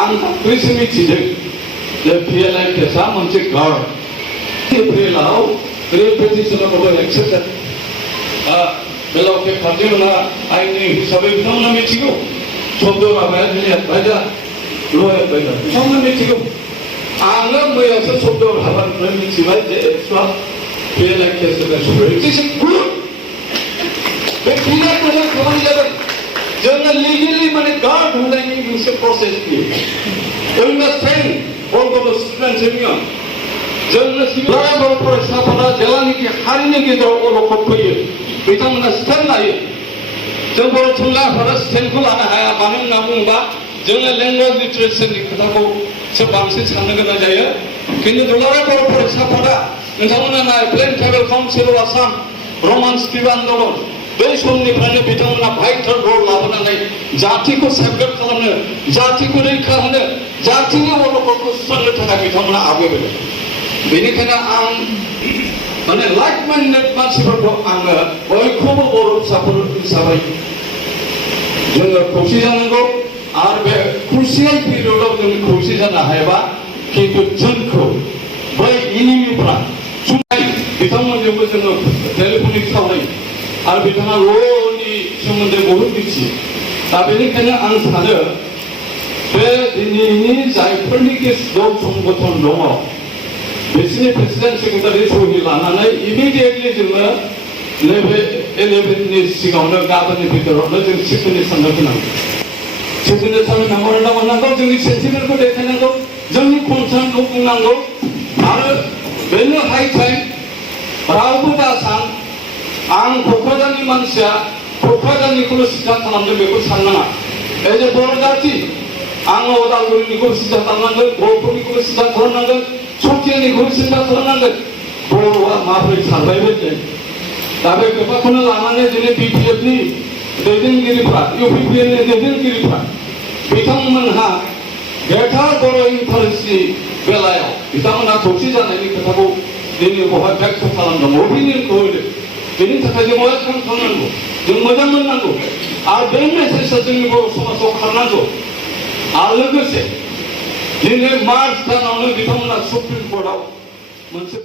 आं दाख्लैसो मिथिदों जे PLI केसा मोनसे गार्ड एप्रिलाव रिपेटिसनाव एक्सेप्टेड बेलावखे पार्टिमोनहा आइननि हिसाबै बिथांमोना मिथिगौ शब्द रामाया दिनै एडभाइजार ल' एडभाइजार बिथांमोना मिथिगौ आङो मैयासो शब्द रामानिफ्राय मिथिबाय जे PLI case it is good बे बिराद मोजां खामानि जादों जोङो लिगेलि माने गार्ड होनायनि मोनसे प्रसेस बियो we mast thank all the students union जोंनो सिबिलाय बर' फरायसाफोरा जेब्लानोखि हारिनि गेजेराव अलखद फैयो बिथांमोना स्टेन्ड लायो जों बर' थुनलाइफोरा स्टेन्डखौ लानो हाया मानो होनना बुङोबा जोङो लेंगुवेज लिटारेचारनि खोथाखौसो बांसिन साननो गोनां जायो खिन्थु दुलाराय बर' फरायसाफोरा नोंथांमोना नाय plain tribal council of Assam रमान स्क्रिप्ट आन्दलन बै समनिफ्रायनो बिथांमोना भाइटाल रल लाबोनानै जातिखौ सेफगार्ड खालामनो जातिखौ रैखा होनो जातिनि अलखदखौ सुस्रांनो थाखाय बिथांमोना आवगायबोदों बेनिखायनो आं माने लाइक माइन्डेड मानसिफोरखौ आङो बयखौबो बर' फिसाफोर हिसाबै जोङो खौसे जानांगौ आरो बे क्रुसियेल पिरियडआव जों खौसे जानो हायाबा खिन्थु जोंखौ बै एनिमिफ्रा सुनाय बिथांमोनजोंबो जोङो टेलिफनिक सावरायो आरो बिथाङा ल'नि सोमोन्दै बहुद मिथियो दा बेनिखायनो आं सानो बे दिनैनि जायफोरनिखि दल संगठन दङ बिसोरनि प्रेसिडेन्ट सेक्रेटारि सहि लानानै इमिडियेटलि जोङो नैबे 11नि सिगाङावनो गाबोननि भितरावनो जों चिफ मिनिस्टारनो होनांगौ चिफ मिनिस्टारनो मेम'रेन्डाम होनांगौ जोंनि सेन्टिमेन्टखौ देखायनांगौ जोंनि कनसार्नखौ बुंनांगौ आरो बेनो हाइ टाइम रावबो दा सान आं क'क्राझारनि मानसिया क'क्राझारनिखौल' सिन्था खालामदों बेखौ साननाङा एज ए बर' जाथि आङो उदालगुरिनिखौ सिन्था खालामनांगोन बर'फोरनिखौबो सिन्था खालामनांगोन सथियानिखौबो सिन्था खालामनांगोन बर'आ माबोरै सारभाइभ जायो दा बे खोथाखौनो लानानै दिनै BPFनि दैदेनगिरिफ्रा UPPLनि दैदेनगिरिफ्रा बिथांमोनहा गेटार बर' इन्टारेस्टनि बेलायाव बिथांमोनहा खौसे जानायनि खोथाखौ दिनै बेवहाय व्यक्त खालामदों अपिनियनखौ होदों बेनि थाखाय जों वेलकाम खालामनांगौ जों मोजां मोननांगौ आरो बे मेसेजआ जोंनि बर' समाजाव खारनांगौ आरो लोगोसे दिनै मार्च दानावनो बिथांमोना सुप्रिम कर्टआव मोनसे